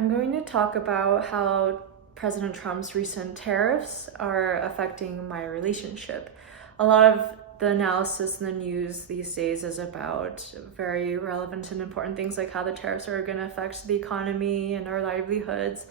I'm going to talk about how President Trump's recent tariffs are affecting my relationship. A lot of the analysis in the news these days is about very relevant and important things like how the tariffs are going to affect the economy and our livelihoods.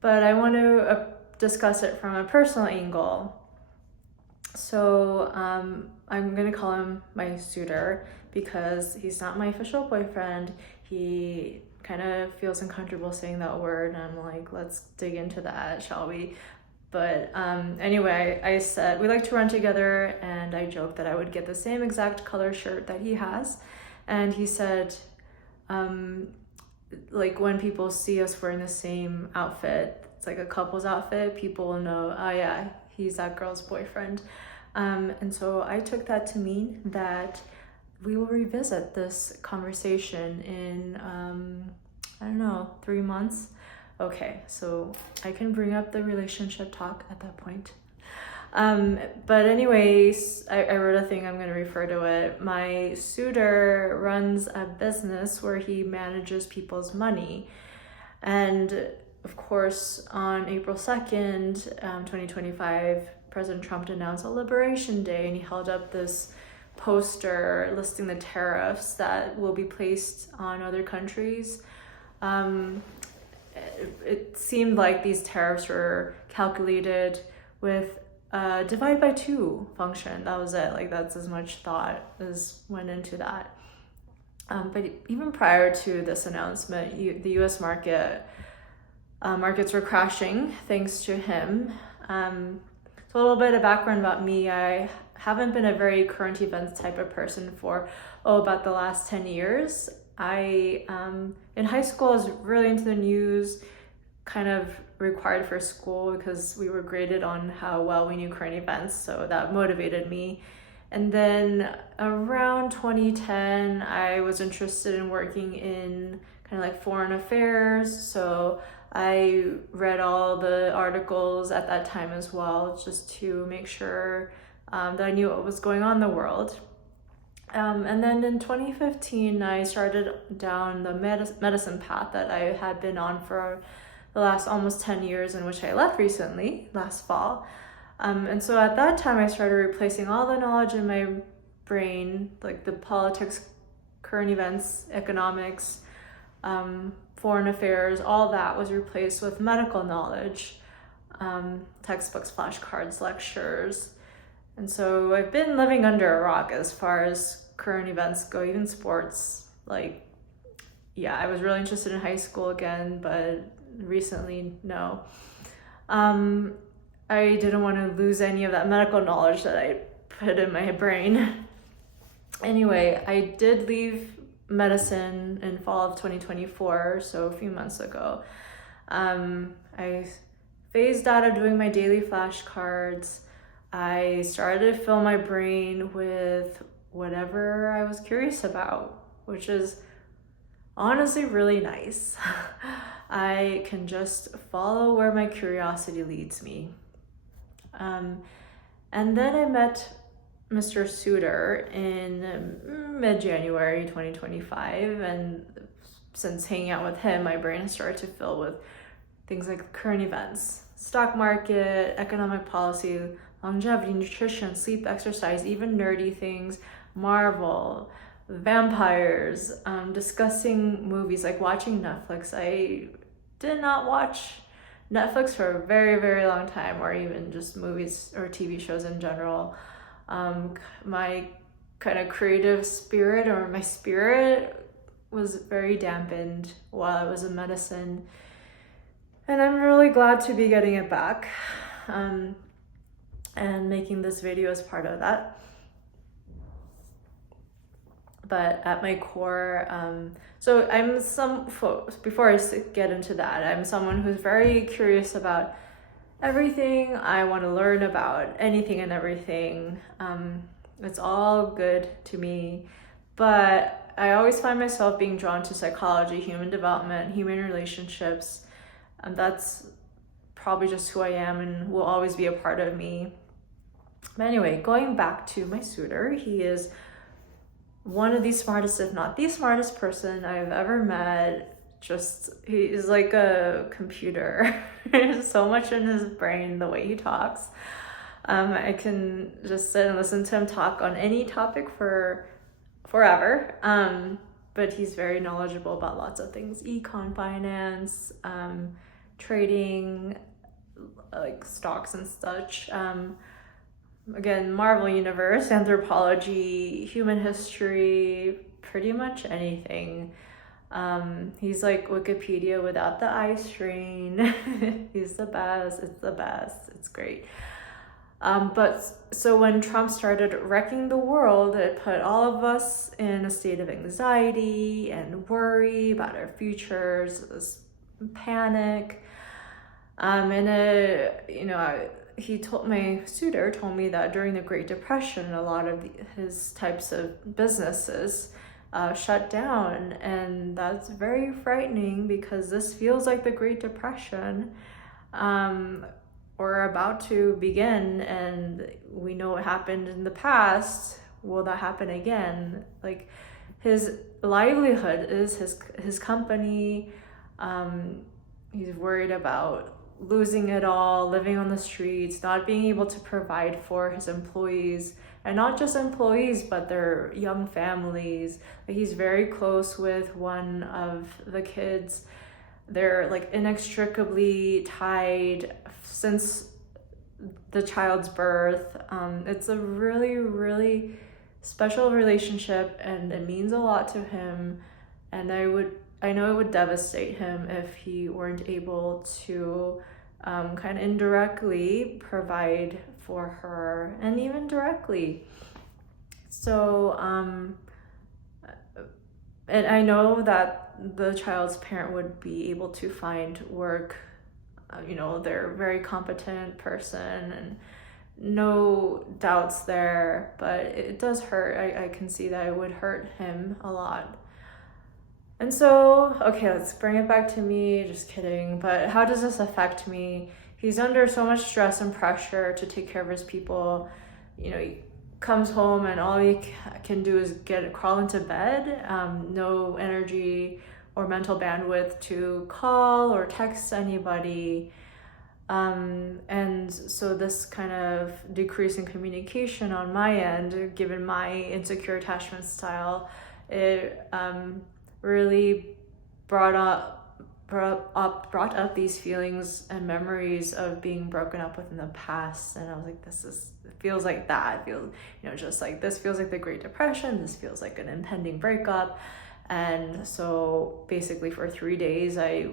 But I want to discuss it from a personal angle. So I'm going to call him my suitor because he's not my official boyfriend. He kind of feels uncomfortable saying that word, and I'm like, let's dig into that, shall we? But anyway, I said we like to run together, and I joked that I would get the same exact color shirt that he has. And he said, like when people see us wearing the same outfit, it's like a couple's outfit, people will know, oh yeah, he's that girl's boyfriend. And so I took that to mean that we will revisit this conversation in, I don't know, 3 months. Okay, so I can bring up the relationship talk at that point. But anyways, I wrote a thing, I'm going to refer to it. My suitor runs a business where he manages people's money. And of course, on April 2nd, 2025, President Trump announced a Liberation Day, and he held up this poster listing the tariffs that will be placed on other countries. It seemed like these tariffs were calculated with a divide by two function. That was it. Like, that's as much thought as went into that. But even prior to this announcement, the U.S. markets were crashing thanks to him. So a little bit of background about me. I haven't been a very current events type of person for about the last 10 years. I in high school was really into the news, kind of required for school because we were graded on how well we knew current events, so that motivated me. And then around 2010, I was interested in working in kind of like foreign affairs, so I read all the articles at that time as well, just to make sure that I knew what was going on in the world. And then in 2015, I started down the medicine path that I had been on for the last almost 10 years, in which I left recently, last fall. And so at that time, I started replacing all the knowledge in my brain, like the politics, current events, economics, foreign affairs, all that was replaced with medical knowledge, textbooks, flashcards, lectures. And so I've been living under a rock as far as current events go, even sports. Like, yeah, I was really interested in high school again, but recently, no. I didn't want to lose any of that medical knowledge that I put in my brain. Anyway, I did leave medicine in fall of 2024, so a few months ago. I phased out of doing my daily flashcards. I started to fill my brain with whatever I was curious about, which is honestly really nice. I can just follow where my curiosity leads me. And then I met Mr. Suitor in mid-January 2025, and since hanging out with him, my brain has started to fill with things like current events, stock market, economic policy, longevity, nutrition, sleep, exercise, even nerdy things, Marvel, vampires, discussing movies, like watching Netflix. I did not watch Netflix for a very, very long time, or even just movies or TV shows in general. My kind of creative spirit, or my spirit, was very dampened while I was in medicine. And I'm really glad to be getting it back, and making this video as part of that. But at my core, so before I get into that, I'm someone who's very curious about everything. I want to learn about anything and everything. It's all good to me, but I always find myself being drawn to psychology, human development, human relationships, and that's probably just who I am and will always be a part of me. But anyway, going back to my suitor, he is one of the smartest, if not the smartest person I've ever met. he's like a computer. There's so much in his brain, the way he talks. I can just sit and listen to him talk on any topic for forever. But he's very knowledgeable about lots of things: econ, finance, trading, like stocks and such. Again, Marvel Universe, anthropology, human history, pretty much anything. He's like Wikipedia without the eye strain. He's the best. It's the best. It's great. But so when Trump started wrecking the world, it put all of us in a state of anxiety and worry about our futures, this panic. My suitor told me that during the Great Depression, a lot of his types of businesses shut down, and that's very frightening because this feels like the Great Depression. We're about to begin, and we know what happened in the past. Will that happen again? Like, his livelihood is his company. He's worried about losing it all, living on the streets, not being able to provide for his employees, and not just employees, but their young families. He's very close with one of the kids. They're like inextricably tied since the child's birth. It's a really, really special relationship, and it means a lot to him. And I know it would devastate him if he weren't able to kind of indirectly provide for her, and even directly. So, and I know that the child's parent would be able to find work. They're a very competent person, and no doubts there, but it does hurt. I can see that it would hurt him a lot. And so, okay, let's bring it back to me. Just kidding. But how does this affect me? He's under so much stress and pressure to take care of his people. He comes home and all he can do is crawl into bed. No energy or mental bandwidth to call or text anybody. And so this kind of decrease in communication on my end, given my insecure attachment style, it really brought up these feelings and memories of being broken up with in the past. And I was like, it feels like that. Just like this feels like the Great Depression. This feels like an impending breakup. And so basically for 3 days, I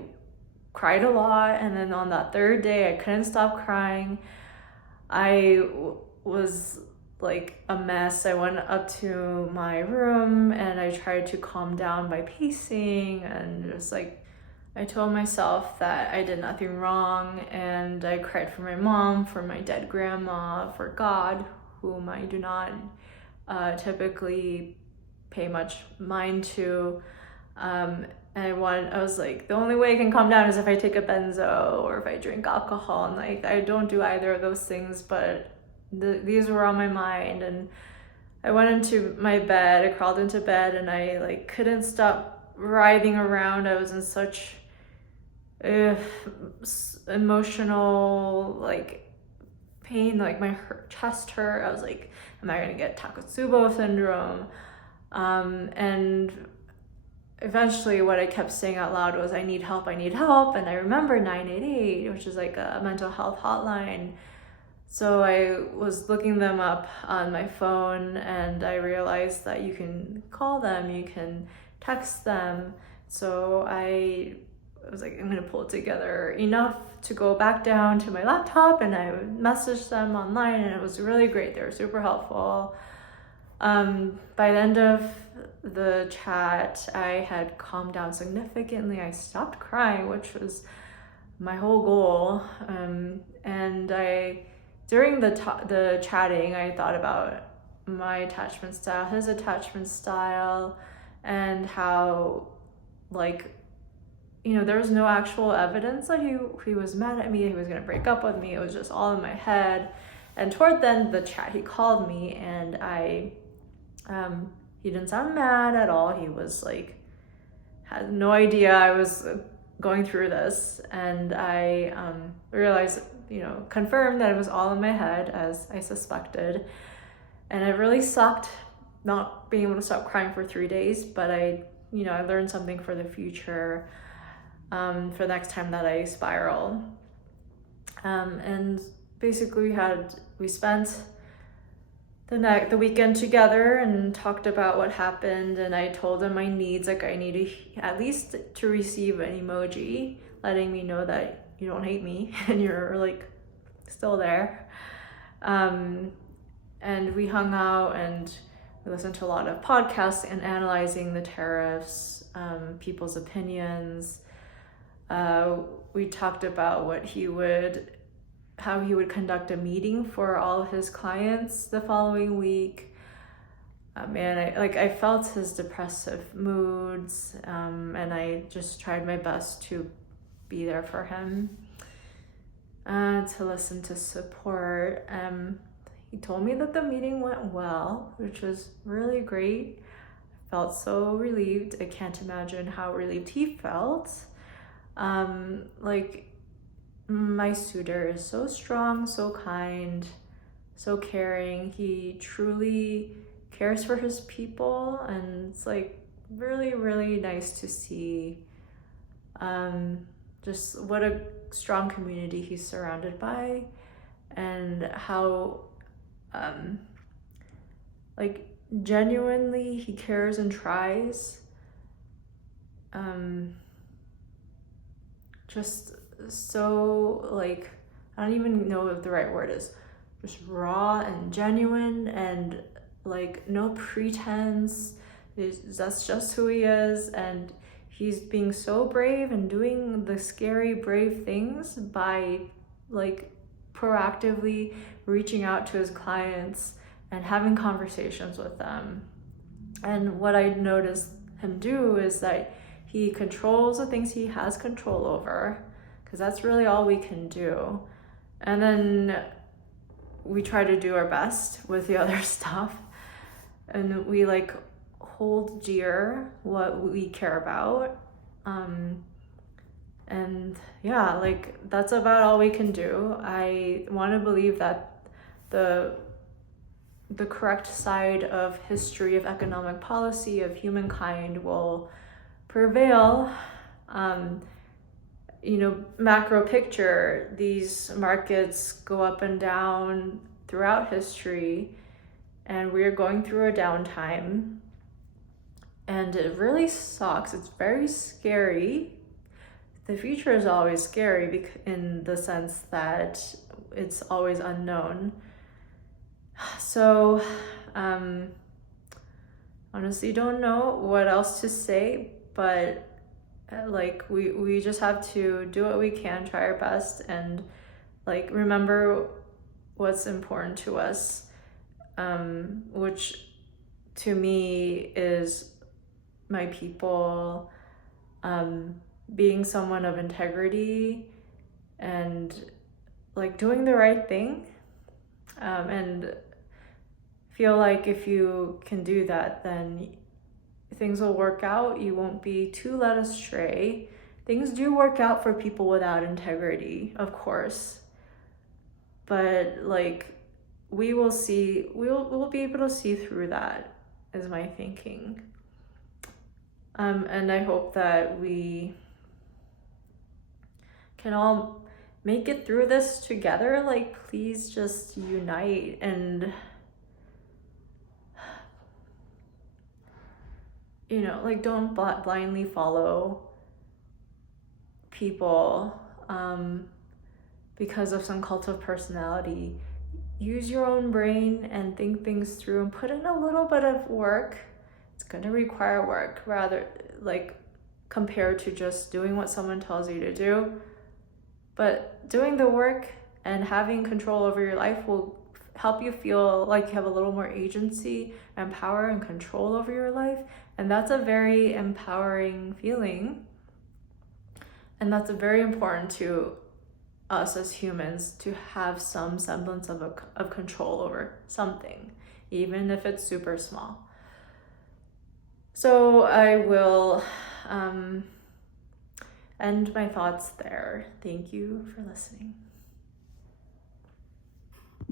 cried a lot. And then on that third day, I couldn't stop crying. I was like a mess. I went up to my room and I tried to calm down by pacing, and just like I told myself that I did nothing wrong, and I cried for my mom, for my dead grandma, for God, whom I do not typically pay much mind to. And I was like, the only way I can calm down is if I take a benzo or if I drink alcohol, and like I don't do either of those things, but these were on my mind. And I went into my bed, I crawled into bed, and I like couldn't stop writhing around. I was in such emotional like pain, like my chest hurt. I was like, am I gonna get Takotsubo syndrome? And eventually what I kept saying out loud was, I need help. And I remember 988, which is like a mental health hotline. So I was looking them up on my phone, and I realized that you can call them, you can text them. So I was like, I'm gonna pull it together enough to go back down to my laptop, and I messaged them online, and it was really great. They were super helpful. By the end of the chat, I had calmed down significantly. I stopped crying, which was my whole goal. And during the chatting, I thought about my attachment style, his attachment style, and how, like, there was no actual evidence that he was mad at me, he was gonna break up with me. It was just all in my head. And toward the end of the chat, he called me, and he didn't sound mad at all. He was like had no idea I was going through this, and I realized, confirmed that it was all in my head as I suspected. And it really sucked not being able to stop crying for 3 days, but I learned something for the future, for the next time that I spiral. And basically we spent the weekend together and talked about what happened, and I told him my needs, like I needed at least to receive an emoji letting me know that you don't hate me and you're like still there. And we hung out and we listened to a lot of podcasts and analyzing the tariffs, people's opinions. We talked about how he would conduct a meeting for all of his clients the following week. I felt his depressive moods, and I just tried my best to be there for him, to listen, to support. He told me that the meeting went well, which was really great. I felt so relieved. I can't imagine how relieved he felt. My suitor is so strong, so kind, so caring. He truly cares for his people, and it's like really, really nice to see just what a strong community he's surrounded by, and how genuinely he cares and tries. Just so I don't even know if the right word is, just raw and genuine, and no pretense. That's just who he is, and he's being so brave and doing the scary brave things by proactively reaching out to his clients and having conversations with them. And what I noticed him do is that he controls the things he has control over, because that's really all we can do. And then we try to do our best with the other stuff, and we hold dear what we care about. And yeah, that's about all we can do. I want to believe that the correct side of history, of economic policy, of humankind will prevail. Macro picture, these markets go up and down throughout history, and we're going through a downtime, and it really sucks. It's very scary. The future is always scary in the sense that it's always unknown. So honestly don't know what else to say, but we just have to do what we can, try our best, and remember what's important to us, which to me is my people, being someone of integrity, and doing the right thing, and feel like if you can do that, then things will work out. You won't be too led astray. Things do work out for people without integrity, of course, but we will see, we'll be able to see through that, is my thinking. And I hope that we can all make it through this together. Please just unite, and don't blindly follow people because of some cult of personality. Use your own brain and think things through, and put in a little bit of work. It's going to require work, rather compared to just doing what someone tells you to do. But doing the work and having control over your life will help you feel like you have a little more agency and power and control over your life. And that's a very empowering feeling. And that's very important to us as humans, to have some semblance of control over something, even if it's super small. So I will end my thoughts there. Thank you for listening.